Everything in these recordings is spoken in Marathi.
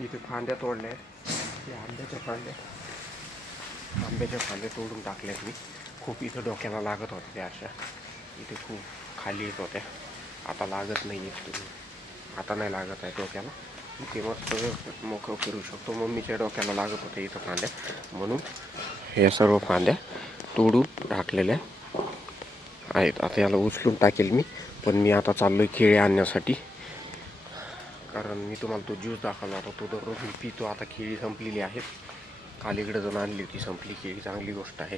इथे फांद्या तोडल्या या आंब्याच्या फांद्या तोडून टाकल्यात मी. खूप इथं डोक्याला लागत होत्या त्या अशा, इथे खूप खाली येत होत्या. आता लागत नाही आहेत तुम्ही, आता नाही लागत आहे डोक्याला. इथे मस्त मोकळं फिरू शकतो. मम्मीच्या डोक्याला लागत होत्या इथं फांद्या, म्हणून हे सर्व फांद्या तोडून टाकलेल्या आहेत. आता याला उचलून टाकेल मी, पण मी आता चाललो आहे केळी आणण्यासाठी. कारण मी तुम्हाला तो ज्यूस दाखवला होता, तो दररोज मी पितो. आता केळी संपलेली आहेत. काल इकडे जाऊन आणली होती, संपली केळी. चांगली गोष्ट आहे.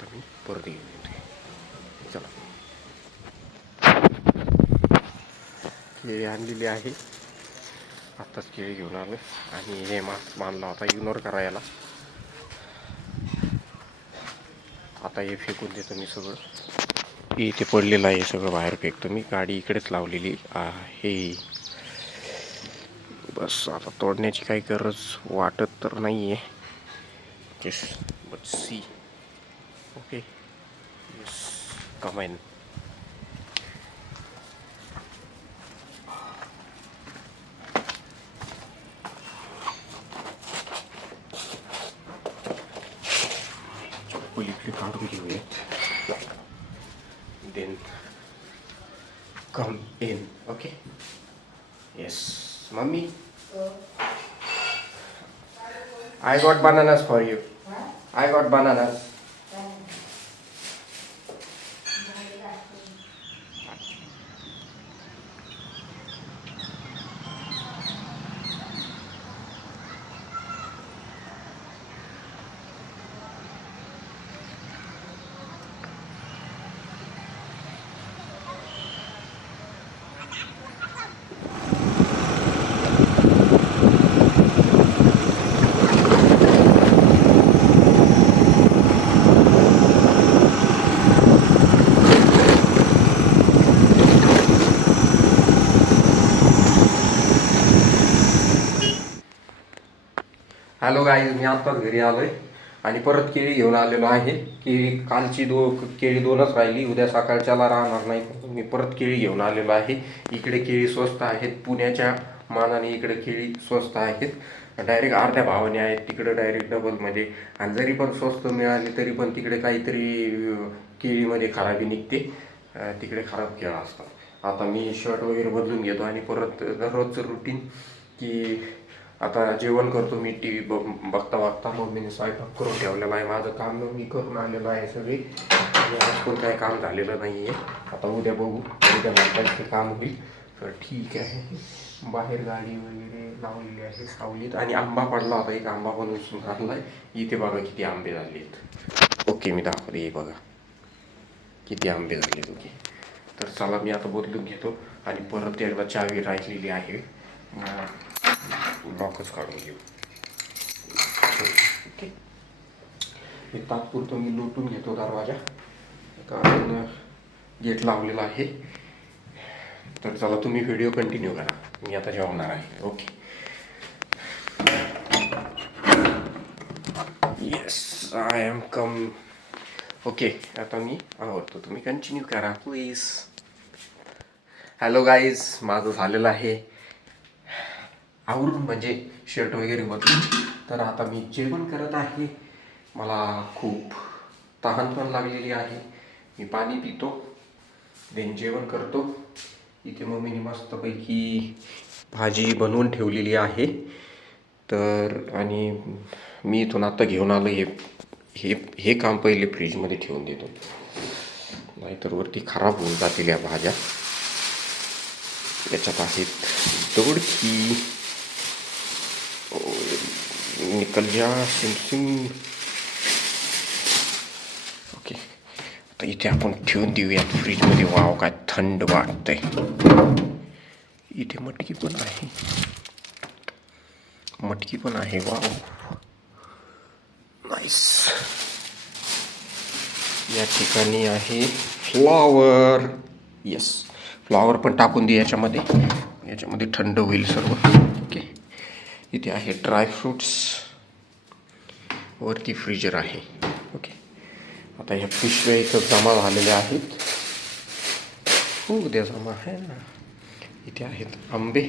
तर मी परत येऊन येते. चला, केळी आणलेली आहे. आत्ताच केळी घेऊन आलो आणि हे मास्क बांधला होता इग्नोर करायला. आता हे फेकून देतो मी सगळं. इथे पडलेलं आहे सगळं, बाहेर फेकतो मी. गाडी इकडेच लावलेली आहे. बस आता तोडण्याची काही गरज वाटत तर नाही आहे. Yes, but see okay. Yes, come in. चप्पल इकडे काढून घेऊयात. Then come in. Okay. Yes mummy, I got bananas for you. I got bananas. Hello guys, मी आत्ताच घरी आलो आहे आणि परत केळी घेऊन आलेलो आहे. केळी कालची केळी दोनच राहिली, उद्या सकाळच्याला राहणार नाही. मी परत केळी घेऊन आलेलो आहे. इकडे केळी स्वस्त आहेत, पुण्याच्या मानाने इकडे केळी स्वस्त आहेत. डायरेक्ट अर्ध्या भावाने आहेत, तिकडे डायरेक्ट डबलमध्ये. आणि जरी पण स्वस्त मिळाली तरी पण तिकडे काहीतरी केळीमध्ये खराबी निघते, तिकडे खराब केळं असतात. आता मी शर्ट वगैरे बदलून घेतो आणि परत दररोजचं रुटीन की आता जेवण करतो. मी टी व्ही बघता बघता मम्मीने स्वयंपाक करून ठेवलेला आहे. माझं काम मी करून आलेलं आहे सगळे. आज पण काही काम झालेलं नाही आहे. आता उद्या बघू, उद्या म्हणतात काम होईल तर ठीक आहे. बाहेर गाडी वगैरे लावलेली आहे सावलीत आणि आंबा पडला होता, एक आंबा पण उचलून आणला आहे. इथे बघा किती आंबे झाले आहेत. ओके, मी दाखवते. हे बघा किती आंबे झाले. ओके, तर चला मी आता बदलून घेतो आणि परत एकदा चावी राहिलेली आहे, लॉकच काढून घेऊ. ओके, हे तात्पुरतं मी लुटून घेतो दरवाजा, कारण गेट लावलेला आहे. तर चला, तुम्ही व्हिडिओ कंटिन्यू करा, मी आता जेवणार आहे. Okay. Yes, I am come. Okay, आता मी आवडतो, तुम्ही कंटिन्यू करा प्लीज. हॅलो गाईज, माझं झालेलं आहे आवरून, म्हणजे शर्ट वगैरे बदलून. तर आता मी जेवण करत आहे. मला खूप तहान पण लागलेली आहे. मी पाणी पितो, देन जेवण करतो. इथे मम्मीने मस्तपैकी भाजी बनवून ठेवलेली आहे. तर आणि मी इथून आता घेऊन आलो हे हे काम पहिले फ्रीजमध्ये ठेवून देतो, नाहीतर वरती खराब होऊन जातील या भाज्या. याच्यात आहेत दोडकी, निकल जा सिम सिम. ओके, आता इथे आपण ठेवून देऊयात फ्रीजमध्ये. वाव, काय थंड वाटतंय. इथे मटकी पण आहे, वाव नाईस. या ठिकाणी आहे फ्लॉवर. येस, फ्लॉवर पण टाकून दे याच्यामध्ये थंड होईल सर्व. ओके, इथे आहे ड्रायफ्रूट्स, वरती फ्रीजर आहे. ओके, आता ह्या पिशव्या इथं जमा झालेल्या आहेत. उद्या जमा आहे ना. इथे आहेत आंबे,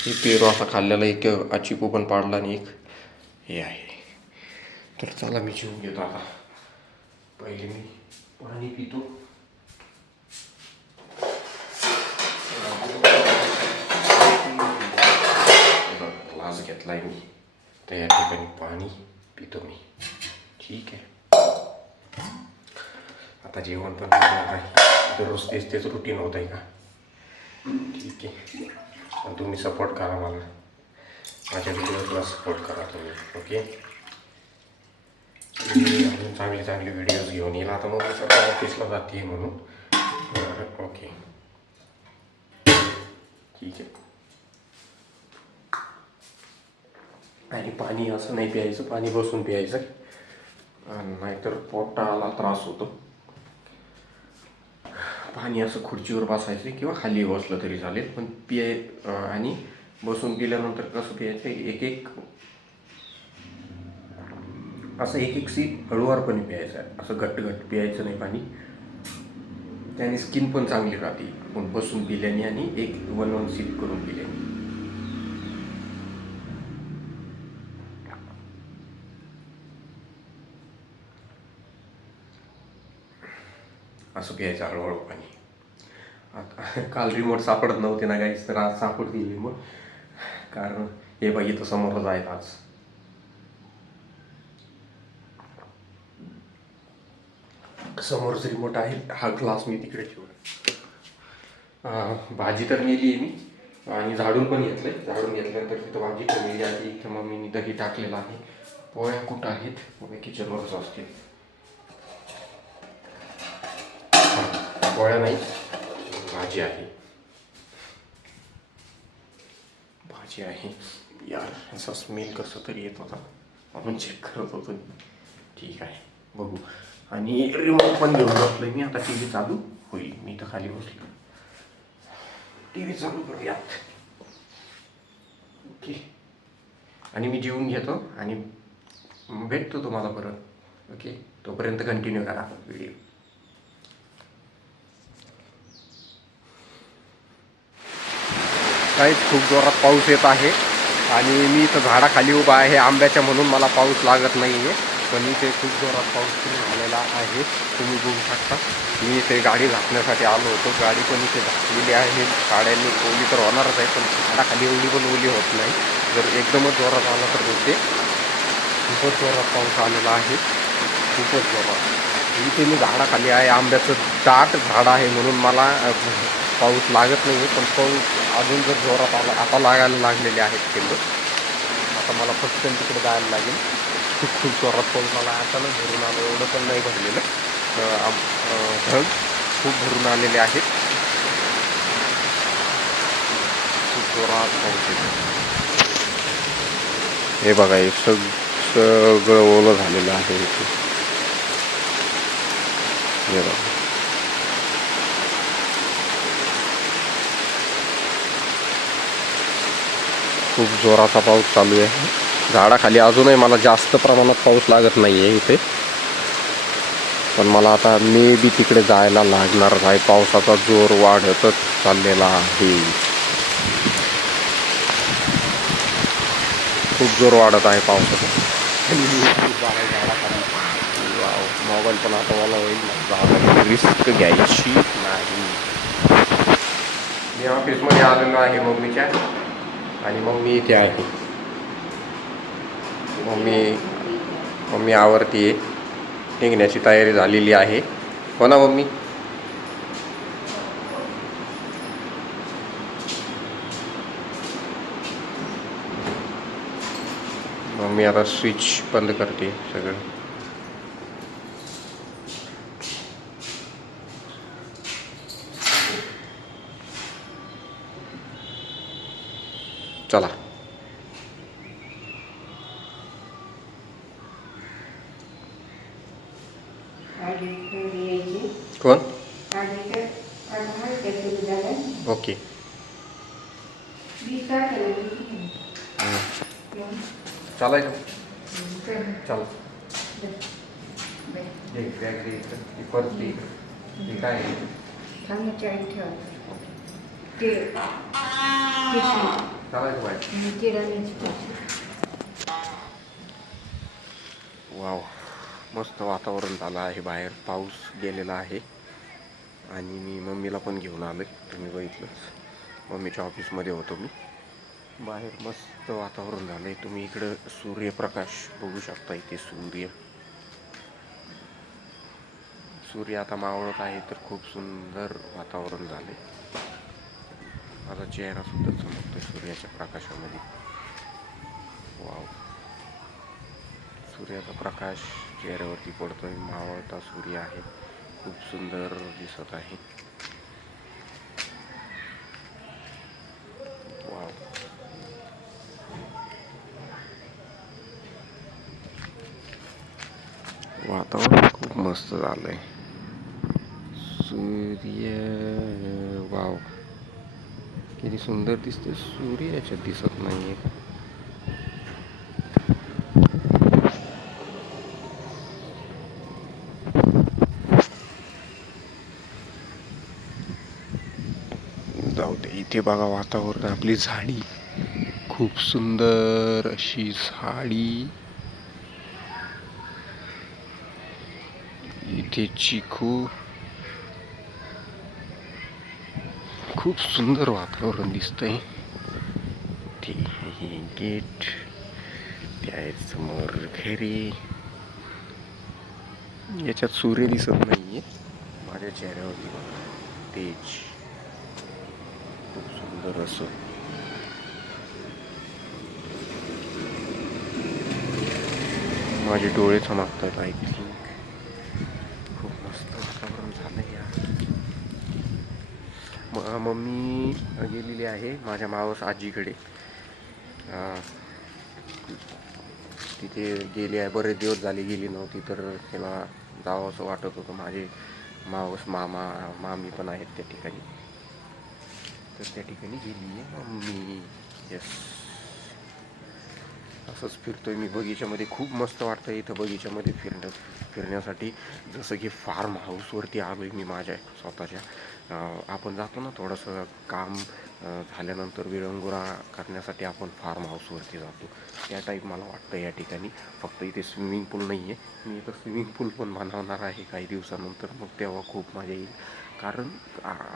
हे पेरू असा खाल्ल्याला एक चिकू पण पाडला आणि एक हे आहे. तर चला मी जेवून घेतो आता. पहिले मी पाणी पितो. ग्लास घेतलाय मी, तर या ठिकाणी पाणी पितो मी. ठीक आहे. आता जेवण पण दररोज तेच रुटीन होत आहे का? ठीक आहे. पण तुम्ही सपोर्ट करा मला, माझ्या व्हिडिओला सपोर्ट करा तुम्ही. ओके. अजून चांगले चांगले व्हिडिओज घेऊन येईल. आता मग सध्या ऑफिसला जाते म्हणून. ओके, ठीक आहे. आणि पाणी असं नाही प्यायचं, पाणी बसून प्यायचं, नाहीतर पोटाला त्रास होतो. पाणी असं खुर्चीवर बसायचं किंवा खाली बसलं तरी चालेल, पण आणि बसून पिल्यानंतर कसं प्यायचं, एक एक सीप हळूवारपणे प्यायचं आहे. असं घट्ट प्यायचं नाही पाणी. त्याने स्किन पण चांगली राहते पण बसून पिल्याने आणि 1 सीप करून पिल्याने. असं प्यायचं हळूहळू पाणी. आता काल रिमोट सापडत नव्हते ना गाईस, तर आज सापडतील रिमोट. कारण हे बाई इथं समोरच आहेत आज. समोरच रिमोट आहे. हा ग्लास मी तिकडे ठेवला. भाजी तर नेली आहे मी आणि झाडून पण घेतलंय. झाडून घेतल्यानंतर तिथं भाजी ठेवलेली आहे. इथं मम्मीने दही टाकलेलं आहे. पोळ्या कुठं आहेत? मग किचनवरच असतील. पोळ्या नाही, भाजी आहे. भाजी आहे. यार असा स्मेल कसं तरी येत होता, आपण चेक करत होतो. ठीक आहे, बघू. आणि रिमोट पण घेऊन बसलोय मी. आता टी व्ही चालू होईल. मी तर खाली बसलो. टी व्ही चालू करूयात. ओके. आणि मी जेवून घेतो आणि भेटतो तुम्हाला परत. ओके, तोपर्यंत कंटिन्यू करा व्हिडिओ. काहीच खूप जोरात पाऊस येत आहे आणि मी इथं झाडाखाली उभा आहे आंब्याच्या, म्हणून मला पाऊस लागत नाही आहे. पण इथे खूप जोरात पाऊस सुरू झालेला आहे, तुम्ही बघू शकता. मी इथे गाडी झाकण्यासाठी आलो होतो. गाडी पण इथे झाकलेली आहे. गाड्यांनी ओली तर होणारच आहे, पण झाडाखाली एवढी पण ओली होत नाही. जर एकदमच जोरात आला तर होते. खूपच जोरात पाऊस आलेला आहे, खूपच जोरात. इथे मी झाडाखाली आहे. आंब्याचं दाट झाड आहे म्हणून मला पाऊस लागत नाही आहे. पण पाऊस अजून जर जोरात आला, आता लागायला लागलेले आहेत किल्लो. आता मला फक्त तिकडे जायला लागेल. खूप जोरात पाऊस आला. अचानक भरून आलं, एवढं पण नाही भरलेलं. ढग खूप भरून आलेले आहेत. खूप जोरात पाऊस येतो. हे बघा, हे सगळं ओलं झालेलं आहे इथे. हे बघा, खूप जोराचा पाऊस चालू आहे. झाडाखाली अजूनही मला जास्त प्रमाणात पाऊस लागत नाही आहे इथे. पण मला आता मे बी तिकडे जायला लागणारच आहे. पावसाचा जोर वाढतच चाललेला आहे. खूप जोर वाढत आहे पावसाचा. मोबाईल पण आता मला होईल, रिस्क घ्यायची नाही. मी ऑफिसमध्ये आलेलो आहे मम्मीच्या, आणि मम्मी इथे आहे. मम्मी आवरती आहे. निघण्याची तयारी झालेली आहे. हो ना मम्मी? मम्मी आता स्विच बंद करते सगळं. चला. कोण? ओके. चालायचं. चला. परत काय ठेवा. चालायचं बाहेर. वाव, मस्त वातावरण झालं आहे. बाहेर पाऊस गेलेला आहे आणि मी मम्मीला पण घेऊन आलो आहे. तुम्ही बघितलंच, मम्मीच्या ऑफिसमध्ये होतो मी. बाहेर मस्त वातावरण झालं आहे. तुम्ही इकडं सूर्यप्रकाश बघू शकता. इथे सूर्य आता मावळत आहे, तर खूप सुंदर वातावरण झाले. माझा चेहरा सुद्धा चमकतोय सूर्याच्या प्रकाशामध्ये. वाव, सूर्याचा प्रकाश चेहऱ्यावरती पडतोय. मावळता सूर्य आहे, खूप सुंदर दिसत आहे. वाव, वातावरण खूप मस्त झालंय. सूर्य, वाव, किती सुंदर दिसते. सूर्य याच्यात दिसत नाहीये का? जाऊ दे. इथे बघा वातावरण, आपली झाडी, खूप सुंदर अशी झाडी. इथे चिकू, खूप सुंदर वातावरण दिसतंय. ते हे गेट, त्या समोर घरी. याच्यात सूर्य दिसत नाहीये, माझ्या चेहऱ्यावरती तेज खूप सुंदर असं. माझे डोळे चमकतात. आय थिंक खूप मस्त वातावरण झालं यार. मम्मी गेलेली आहे माझ्या मावस आजीकडे. तिथे गेली आहे, बरेच दिवस झाले गेली नव्हती, तर तिला जावं असं वाटत होतं. माझे मावस मामी पण आहेत त्या ठिकाणी, तर त्या ठिकाणी गेली आहे मम्मी. येस, असंच फिरतोय मी बगीच्यामध्ये. खूप मस्त वाटतं इथं बगीच्यामध्ये फिरण्यासाठी. जसं की फार्म हाऊसवरती आलो आहे मी माझ्या स्वतःच्या. आपण जातो ना थोडंसं काम झाल्यानंतर विरंगुळा करण्यासाठी आपण फार्म हाऊसवरती जातो, त्या टाईप मला वाटतं या ठिकाणी. फक्त इथे स्विमिंग पूल नाही आहे. मी इथं स्विमिंग पूल पण बनवणार आहे काही दिवसानंतर, मग तेव्हा खूप मजा येईल. कारण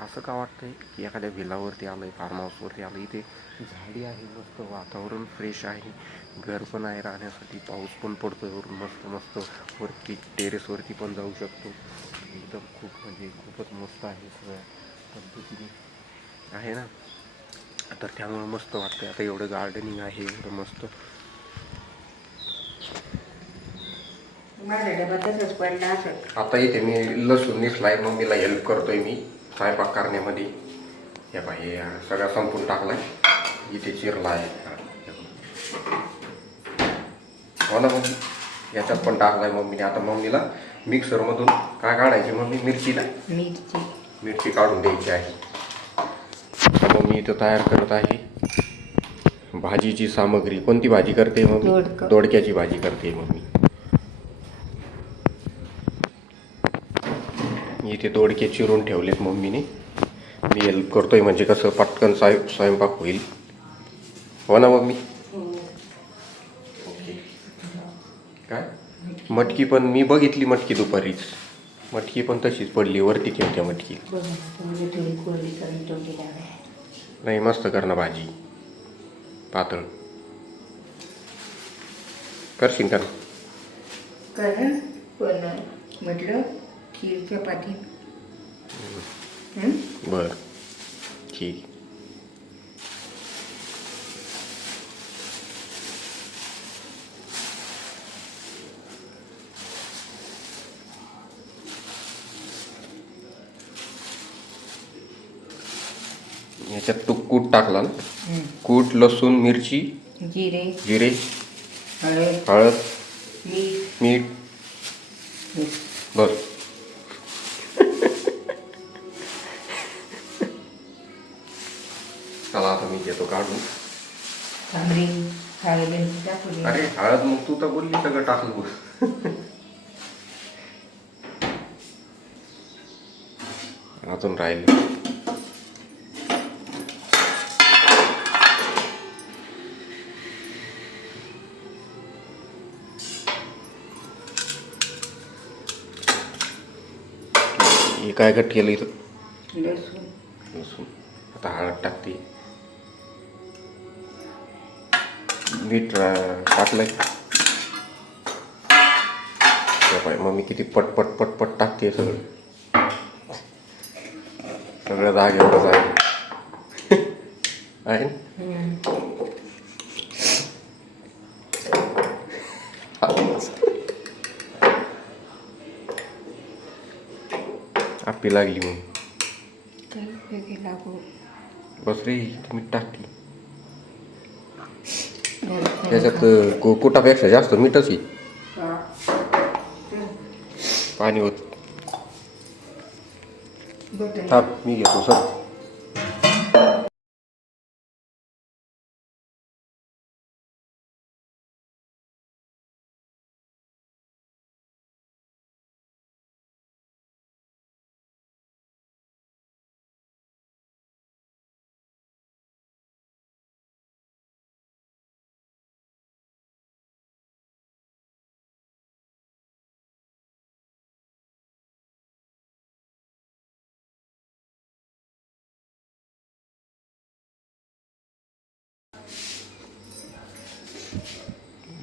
असं का वाटतं आहे की एखाद्या व्हिलावरती आलं आहे, फार्म हाऊसवरती आलं, इथे झाडी आहे, मस्त वातावरण फ्रेश आहे, घर पण आहे राहण्यासाठी, पाऊस पण पडतो आहे वरून मस्त मस्त. वरती टेरेसवरती पण जाऊ शकतो. एकदम खूपच मस्त आहे सगळ्या पद्धतीने आहे ना. तर त्यामुळे मस्त वाटतं. आता एवढं गार्डनिंग आहे, एवढं मस्त. आता इथे मी लसूण निसलाय, मम्मीला हेल्प करतोय मी स्वयंपाक करण्यामध्ये. हे बाई सगळा संपून टाकलाय. इथे चिरला आहे, हो ना मम्मी, याच्यात पण टाकलाय मम्मीने. आता मम्मीला मिक्सरमधून काय काढायची मम्मी? मिरची काढून द्यायची आहे. मम्मी इथं तयार करत आहे भाजीची सामग्री. कोणती भाजी करते मम्मी? दोडक्याची भाजी करते मम्मी. इथे दोडके चिरून ठेवलेत मम्मीने. मी हेल्प करतोय म्हणजे कसं पटकन स्वयंपाक होईल, हो ना मम्मी? ओके. काय मटकी पण मी बघितली, मटकी दुपारीच. मटकी पण तशीच पडली वरती. ठेवत्या मटकी नाही, मस्त कर ना भाजी, पातळ करशील का? पण म्हटलं खीर चपाती. बरं, ठीक. याच्यात तू कूट टाकला ना? कूट, लसूण, मिरची, जिरे, हळद, मीठ. बस. चला आता मी घेतो काढून. अरे हळद मग तू तर बोलली सगळं टाकलं बस. अजून राहिले. हे काय कट केलं इथं? लसूण. लसूण. आता हळद टाकते. मीठ टाकलंय. पाय मम्मी किती पटपट पटपट टाकते सगळं. सगळं जागेवरच आहे. आहे ना? आपी लागली मग. काही वेगळे लागू. बस रे मीठ टाकली. त्याच्यात कुटापेक्षा जास्त मीठच आहे. पाणी होत. थांब मी घेतो सर.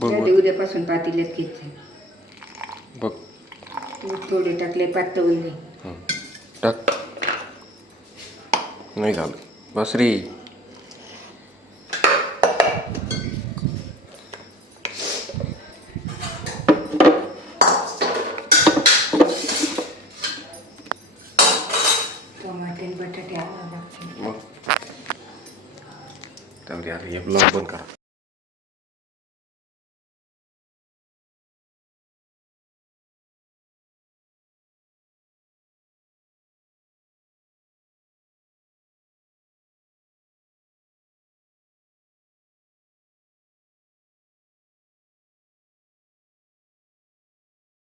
बघ त्यात उद्यापासून पातेल्यात घ्यायचे. बघ थोडे टाकले पातळ नाही. टाक. नाही झालं. बस रे. टमाटे बटाटे आणावं लागते. मग त्यामध्ये आता हे ब्लॉग बंद करा.